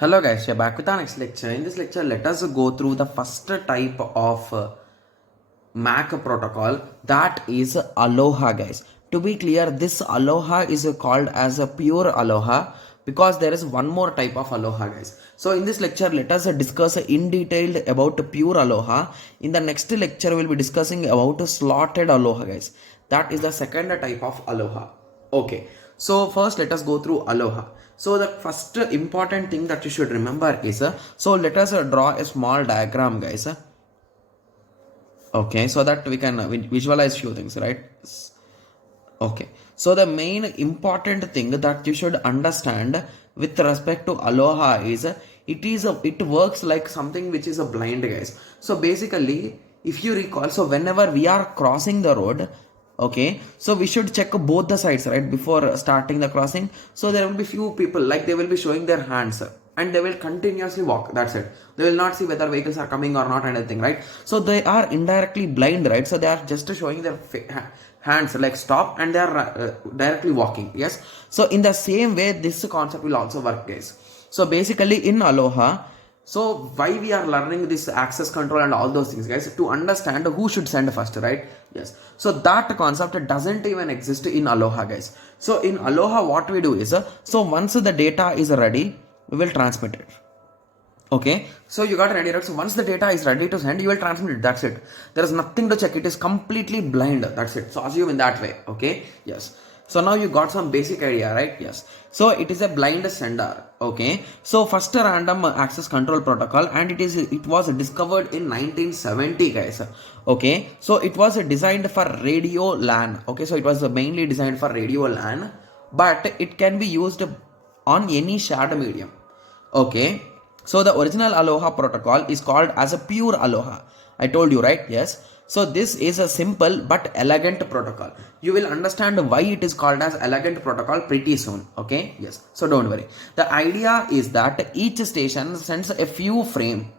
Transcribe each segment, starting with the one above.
Hello guys, we are back with our next lecture. In this lecture, let us go through the first type of MAC protocol, that is Aloha guys. To be clear, this Aloha is called as a pure Aloha because there is one more type of Aloha guys. So in this lecture, let us discuss in detail about pure Aloha. In the next lecture, we will be discussing about slotted Aloha guys. That is the second type of Aloha. Okay, so first let us go through Aloha. So the first important thing that you should remember is, so let us draw a small diagram guys. Okay, so that we can visualize few things, right? Okay, so the main important thing that you should understand with respect to Aloha is, it works like something which is a blind guys. So basically, if you recall, so whenever we are crossing the road, okay, so we should check both the sides, right, before starting the crossing. So there will be few people, like they will be showing their hands and they will continuously walk, that's it. They will not see whether vehicles are coming or not, anything, right? So they are indirectly blind, right? So they are just showing their hands like stop, and they are directly walking. Yes, so in the same way this concept will also work guys. So basically in Aloha, so why we are learning this access control and all those things guys, to understand who should send first, right? Yes, so that concept doesn't even exist in Aloha guys. So in Aloha what we do is, so once the data is ready, we will transmit it. Okay, so you got ready, right? So once the data is ready to send, you will transmit it. That's it. There is nothing to check. It is completely blind. That's it. So assume in that way. Okay. Yes. So now you got some basic idea, right? Yes. So it is a blind sender. Okay. So first random access control protocol, and it was discovered in 1970, guys. Okay. So it was designed for radio LAN. Okay. So it was mainly designed for radio LAN, but it can be used on any shared medium. Okay. So the original Aloha protocol is called as a pure Aloha. I told you, right? Yes. So this is a simple but elegant protocol. You will understand why it is called as elegant protocol pretty soon. Okay. Yes. So don't worry. The idea is that each station sends a frame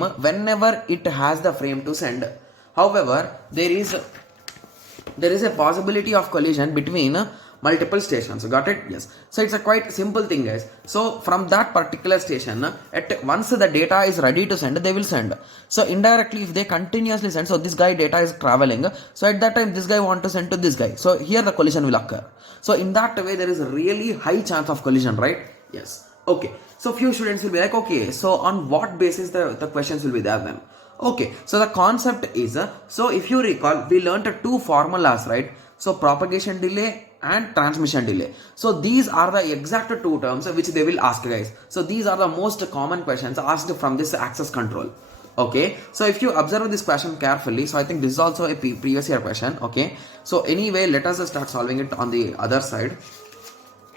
whenever it has the frame to send. However, there is a possibility of collision between multiple stations. Got it? Yes. So it's a quite simple thing guys. So from that particular station, at once the data is ready to send, they will send. So indirectly if they continuously send, so this guy data is traveling, so at that time this guy want to send to this guy, so here the collision will occur. So in that way there is a really high chance of collision, right? Yes. Okay, so few students will be like, okay, so on what basis the questions will be there then? Okay, so the concept is, so if you recall, we learned two formulas, right? So propagation delay and transmission delay. So these are the exact two terms which they will ask guys. So these are the most common questions asked from this access control. Okay, so if you observe this question carefully, so I think this is also a previous year question. Okay, so anyway, let us start solving it on the other side.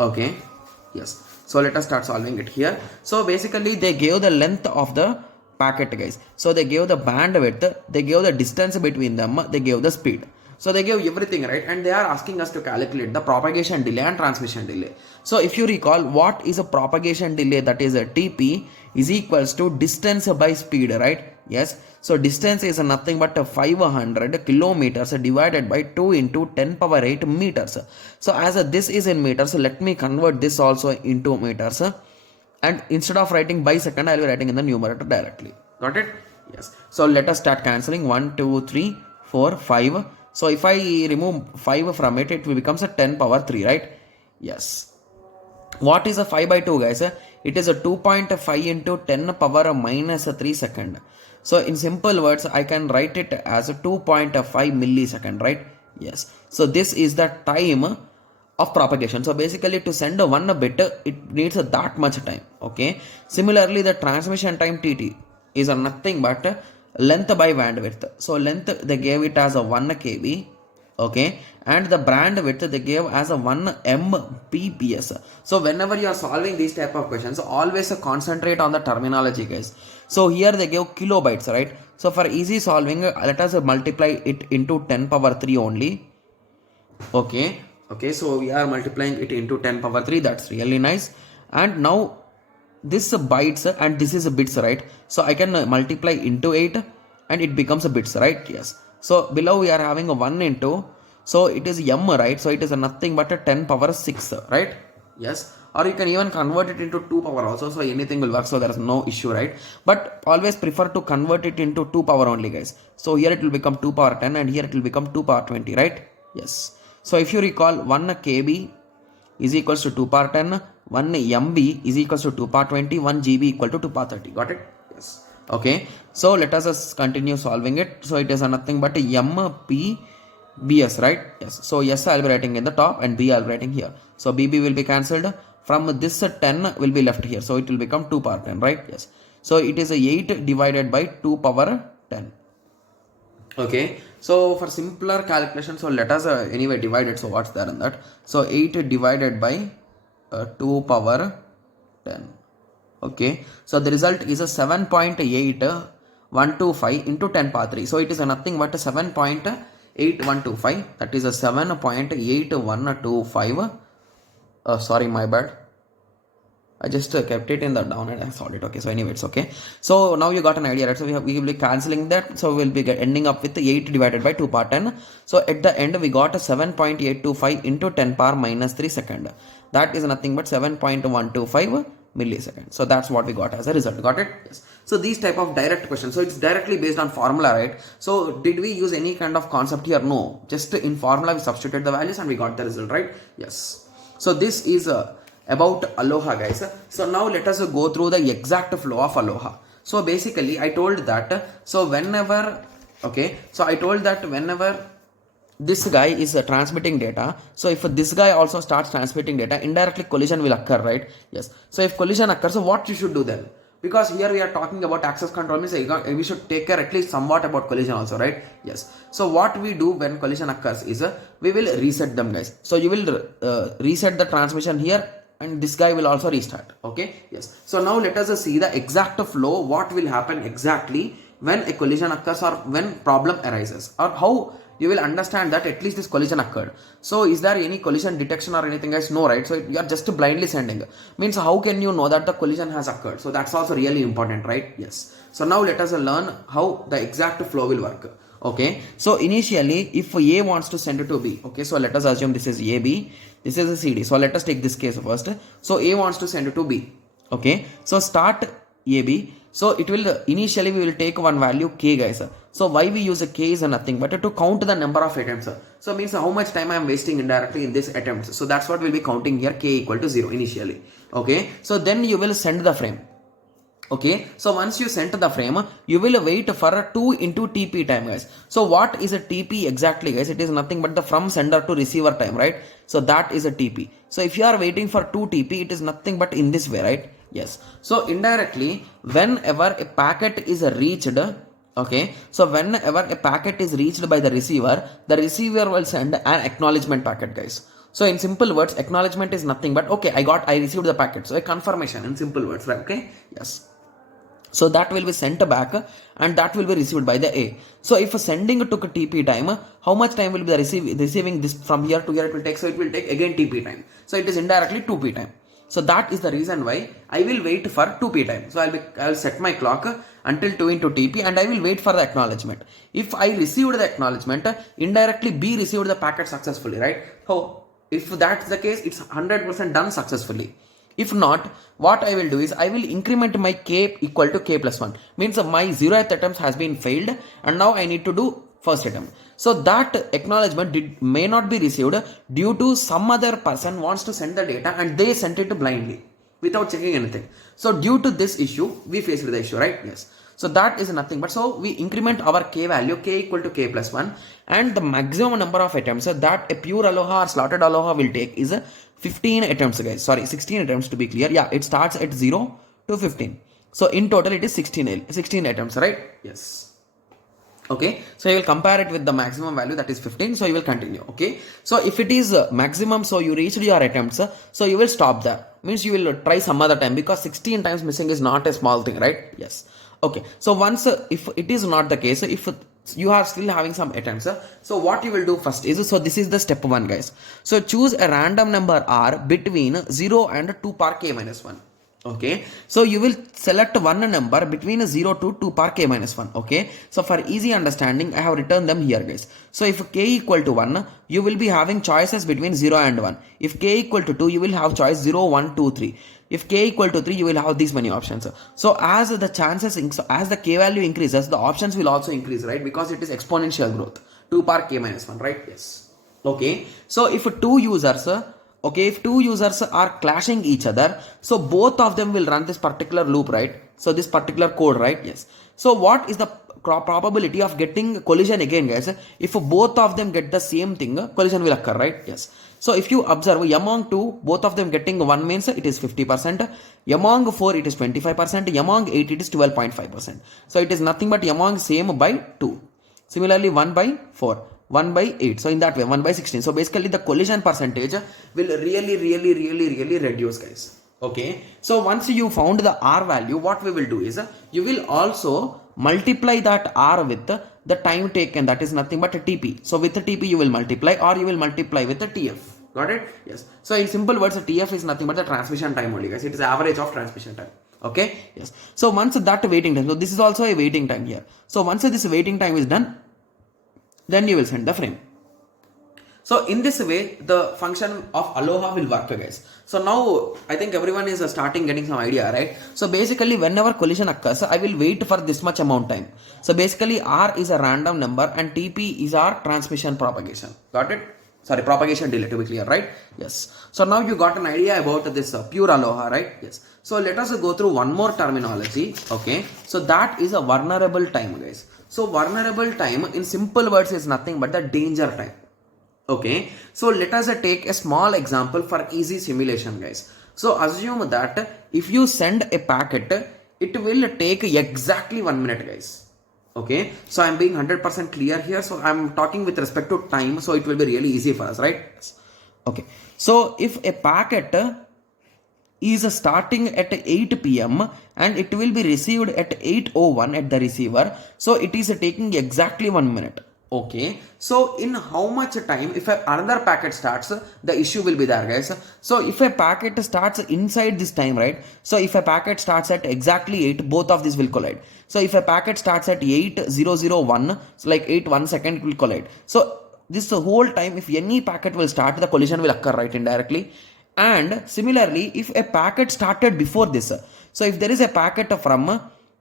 Okay, yes, so let us start solving it here. So basically they gave the length of the packet guys. So they gave the bandwidth, they gave the distance between them, they gave the speed. So they gave everything, right? And they are asking us to calculate the propagation delay and transmission delay. So if you recall, what is a propagation delay? That is a TP is equals to distance by speed, right? Yes. So distance is nothing but 500 kilometers divided by 2 into 10 power 8 meters. So as this is in meters, let me convert this also into meters. And instead of writing by second, I will be writing in the numerator directly. Got it? Yes. So let us start cancelling. 1, 2, 3, 4, 5. So if I remove 5 from it, it will becomes a 10 power 3, right? Yes. What is a 5 by 2 guys? It is a 2.5 into 10 power minus 3 second. So in simple words, I can write it as a 2.5 millisecond, right? Yes. So this is the time of propagation. So basically to send one bit, it needs that much time. Okay. Similarly, the transmission time TT is nothing but length by bandwidth. So length they gave it as a 1 kb. Okay, and the bandwidth they gave as a 1 mbps. So whenever you are solving these type of questions, always concentrate on the terminology guys. So here they gave kilobytes, right? So for easy solving, let us multiply it into 10 power 3 only. Okay, so we are multiplying it into 10 power 3. That's really nice. And now this bytes and this is a bits, right? So I can multiply into 8 and it becomes a bits, right? Yes. So below we are having a 1 into, so it is m, right? So it is nothing but a 10 power 6, right? Yes. or you can even convert it into 2 power also, so anything will work, so there is no issue, right? But always prefer to convert it into 2 power only, guys. So here it will become 2 power 10 and here it will become 2 power 20, right? Yes. So if you recall, 1 kb is equals to 2 power 10, 1 MB is equals to 2 power 20, 1 GB equal to 2 power 30. Got it? Yes. Okay. So let us just continue solving it. So it is nothing but MPBS, right? Yes. So yes, I'll be writing in the top and B I'll be writing here. So BB will be cancelled. From this 10 will be left here. So it will become 2 power 10, right? Yes. So it is a 8 divided by 2 power 10. Okay, so for simpler calculation, so let us anyway divide it. So what's there in that? So 8 divided by 2 power 10. Okay, so the result is a 7.8125 into 10 power 3. So it is nothing but 7.8125. That is a 7.8125. Sorry, my bad. I just kept it in the down and I solved it. Okay, so anyway, it's okay. So now you got an idea, right? So we will be cancelling that. So we'll be ending up with 8 divided by 2 power 10. So at the end, we got a 7.825 into 10 power minus 3 second. That is nothing but 7.125 milliseconds. So that's what we got as a result. Got it? Yes. So these type of direct questions. So it's directly based on formula, right? So did we use any kind of concept here? No. Just in formula, we substituted the values and we got the result, right? Yes. So this is about Aloha, guys. So now let us go through the exact flow of Aloha. So basically I told that, so whenever this guy is transmitting data, so if this guy also starts transmitting data, indirectly collision will occur, right? Yes. So if collision occurs, so what you should do then? Because here we are talking about access control, means we should take care at least somewhat about collision also, right? Yes. So what we do when collision occurs is we will reset them, guys. So you will reset the transmission here, and this guy will also restart. Okay, yes. So now let us see the exact flow, what will happen exactly when a collision occurs or when problem arises, or how you will understand that at least this collision occurred. So is there any collision detection or anything, guys? No, right? So you are just blindly sending. Means how can you know that the collision has occurred? So that's also really important, right? Yes. So now let us learn how the exact flow will work. Okay, so initially if A wants to send it to B, okay, so let us assume this is AB, this is a CD. So let us take this case first. So A wants to send it to B. Okay, so start AB. So it will initially we will take one value K, guys. So why we use a K is nothing but to count the number of attempts. So means how much time I am wasting indirectly in this attempt. So that's what we'll be counting here, K equal to 0 initially. Okay, so then you will send the frame. Okay, so once you send the frame, you will wait for 2 into TP time, guys. So what is a TP exactly, guys? It is nothing but the from sender to receiver time, right? So that is a TP. So if you are waiting for 2 TP, it is nothing but in this way, right? Yes. So indirectly, whenever a packet is reached, okay, so whenever a packet is reached by the receiver will send an acknowledgement packet, guys. So in simple words, acknowledgement is nothing but, okay, I received the packet. So a confirmation in simple words, right? Okay, yes. So that will be sent back and that will be received by the A. So if sending took a TP time, how much time will be receiving this from here to here it will take? So it will take again TP time. So it is indirectly 2P time. So that is the reason why I will wait for 2P time. So I will set my clock until 2 into TP and I will wait for the acknowledgement. If I received the acknowledgement, indirectly B received the packet successfully, right? So if that's the case, it's 100% done successfully. If not, what I will do is I will increment my K equal to K plus 1. Means my 0th attempt has been failed and now I need to do first attempt. So that acknowledgement may not be received due to some other person wants to send the data and they sent it blindly without checking anything. So due to this issue, we faced the issue, right? Yes. So that is nothing but, so we increment our K value, K equal to K plus 1, and the maximum number of attempts that a pure Aloha or slotted Aloha will take is 15 attempts, guys. Sorry, 16 attempts to be clear. Yeah, it starts at 0 to 15. So in total it is 16 attempts, right? Yes. Okay, so you will compare it with the maximum value, that is 15. So you will continue. Okay, so if it is maximum, so you reached your attempts, so you will stop there. Means you will try some other time, because 16 times missing is not a small thing, right? Yes. Okay, so once if it is not the case, if you are still having some attempts, so what you will do first is, so this is the step 1, guys. So choose a random number R between 0 and 2 power K minus 1. Okay, so you will select one number between 0 to 2 power k minus 1. Okay, so for easy understanding, I have written them here, guys. So if k equal to 1, you will be having choices between 0 and 1. If k equal to 2, you will have choice 0, 1, 2, 3. If k equal to 3, you will have these many options. So as the chances, as the k value increases, the options will also increase, right? Because it is exponential growth. 2 power k minus 1, right? Yes. Okay, so if two users, okay, if two users are clashing each other, so both of them will run this particular loop, right? So this particular code, right? Yes. So what is the probability of getting collision again, guys? If both of them get the same thing, collision will occur, right? Yes. So if you observe among two, both of them getting 1 means it is 50%, among 4 it is 25%, among 8 it is 12.5%. So it is nothing but among same by 2. Similarly 1 by 4. 1 by 8. So in that way 1 by 16. So basically the collision percentage will really reduce, guys. Okay. So once you found the R value, what we will do is you will also multiply that R with the time taken, that is nothing but a TP. So with the TP you will multiply, or you will multiply with the TF. Got it? Yes. So in simple words, the TF is nothing but the transmission time only, guys. It is average of transmission time. Okay. Yes. So once that waiting time, so this is also a waiting time here. So once this waiting time is done, then you will send the frame. So in this way, the function of Aloha will work, guys. So now I think everyone is starting getting some idea, right? So basically whenever collision occurs, I will wait for this much amount time. So basically R is a random number and TP is our transmission propagation. Got it? Sorry, propagation delay, to be clear, right? Yes. So now you got an idea about this pure Aloha, right? Yes. So let us go through one more terminology. Okay. So that is a vulnerable time, guys. So vulnerable time in simple words is nothing but the danger time. Okay. So let us take a small example for easy simulation, guys. So assume that if you send a packet, it will take exactly 1 minute, guys. Okay. So I'm being 100% clear here. So I'm talking with respect to time. So it will be really easy for us, right? Okay. So if a packet is starting at 8 p.m. and it will be received at 8:01 at the receiver. So it is taking exactly 1 minute. Okay. So in how much time, if another packet starts, the issue will be there, guys. So if a packet starts inside this time, right? So if a packet starts at exactly 8, both of these will collide. So if a packet starts at 8:001, so like 1 second, it will collide. So this whole time, if any packet will start, the collision will occur, right, indirectly. And similarly, if a packet started before this, so if there is a packet from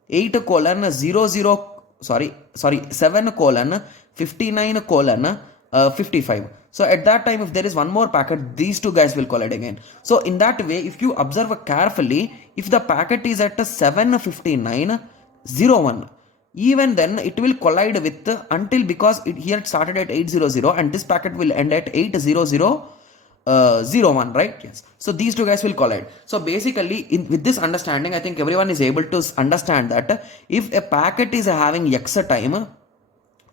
8 colon 00, 7 colon 59 colon 55. So at that time, if there is one more packet, these two guys will collide again. So in that way, if you observe carefully, if the packet is at 7:59:01, even then it will collide with until, because here it started at 8:00 and this packet will end at 8:00:01, right? Yes. So these two guys will collide. So basically, with this understanding, I think everyone is able to understand that if a packet is having x time,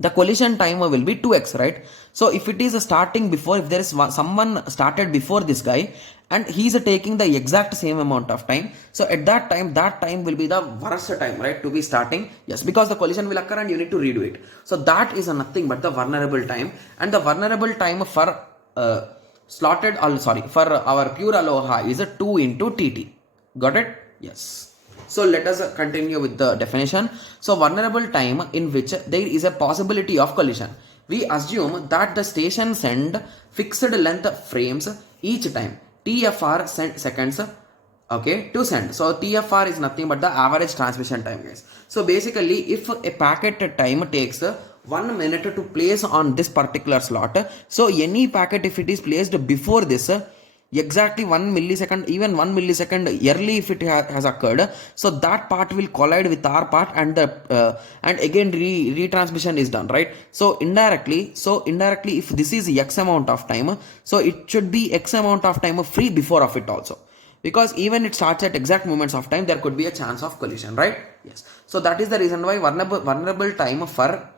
the collision time will be 2x, right? So if it is starting before, if there is someone started before this guy and he is taking the exact same amount of time, so at that time will be the worst time, right, to be starting. Yes, because the collision will occur and you need to redo it. So that is nothing but the vulnerable time, and the vulnerable time for for our pure Aloha is a 2 into TT. Got it? Yes. So let us continue with the definition. So vulnerable time in which there is a possibility of collision. We assume that the station send fixed length frames each time. TFR seconds, okay, to send. So TFR is nothing but the average transmission time, guys. So basically, if a packet time takes 1 minute to place on this particular slot, so any packet, if it is placed before this, exactly 1 millisecond, even 1 millisecond early if it has occurred, so that part will collide with our part, and the and again retransmission is done, right? So indirectly if this is x amount of time, so it should be x amount of time free before of it also, because even it starts at exact moments of time, there could be a chance of collision, right? Yes. So that is the reason why vulnerable time for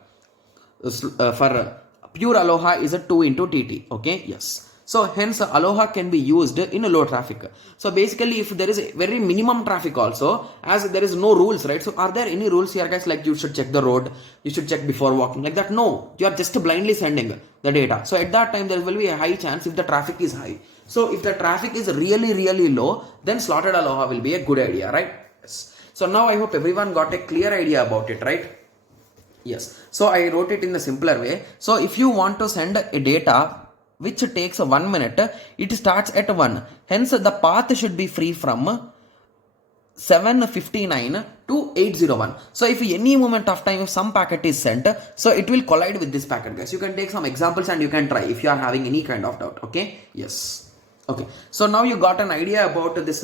pure Aloha is a 2 into TT. Okay. Yes. So hence aloha can be used in a low traffic. So basically if there is a very minimum traffic also, as there is no rules, right? So are there any rules here guys, like you should check the road, you should check before walking, like that? No, you are just blindly sending the data. So at that time there will be a high chance if the traffic is high. So if the traffic is really low, then slotted aloha will be a good idea, right? Yes. So now I hope everyone got a clear idea about it, right? Yes. So I wrote it in a simpler way. So if you want to send a data which takes 1 minute, it starts at 1. Hence the path should be free from 7:59 to 8:01. So if any moment of time if some packet is sent, so it will collide with this packet, guys. You can take some examples and you can try if you are having any kind of doubt. Okay. Yes. Okay. So now you got an idea about this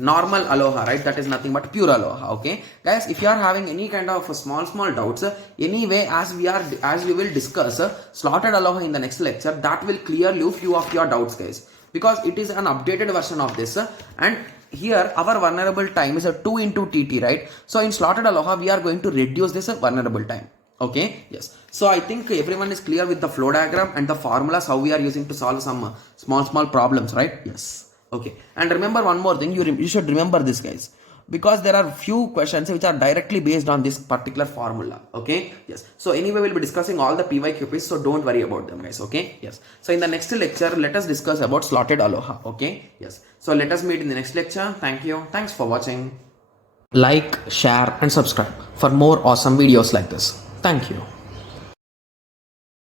normal aloha, right? That is nothing but pure aloha. Okay guys, if you are having any kind of small doubts, anyway, as we will discuss slotted aloha in the next lecture, that will clear you few of your doubts, guys, because it is an updated version of this, and here our vulnerable time is a 2 into TT, right? So in slotted aloha we are going to reduce this vulnerable time. Okay, yes. So I think everyone is clear with the flow diagram and the formulas how we are using to solve some small problems, right? Yes. Okay, and remember one more thing, you should remember this, guys, because there are few questions which are directly based on this particular formula. Okay, yes. So anyway, we'll be discussing all the PYQPs, so don't worry about them, guys. Okay, yes. So in the next lecture, let us discuss about slotted aloha. Okay, yes. So let us meet in the next lecture. Thank you. Thanks for watching. Like, share and subscribe for more awesome videos like this. Thank you.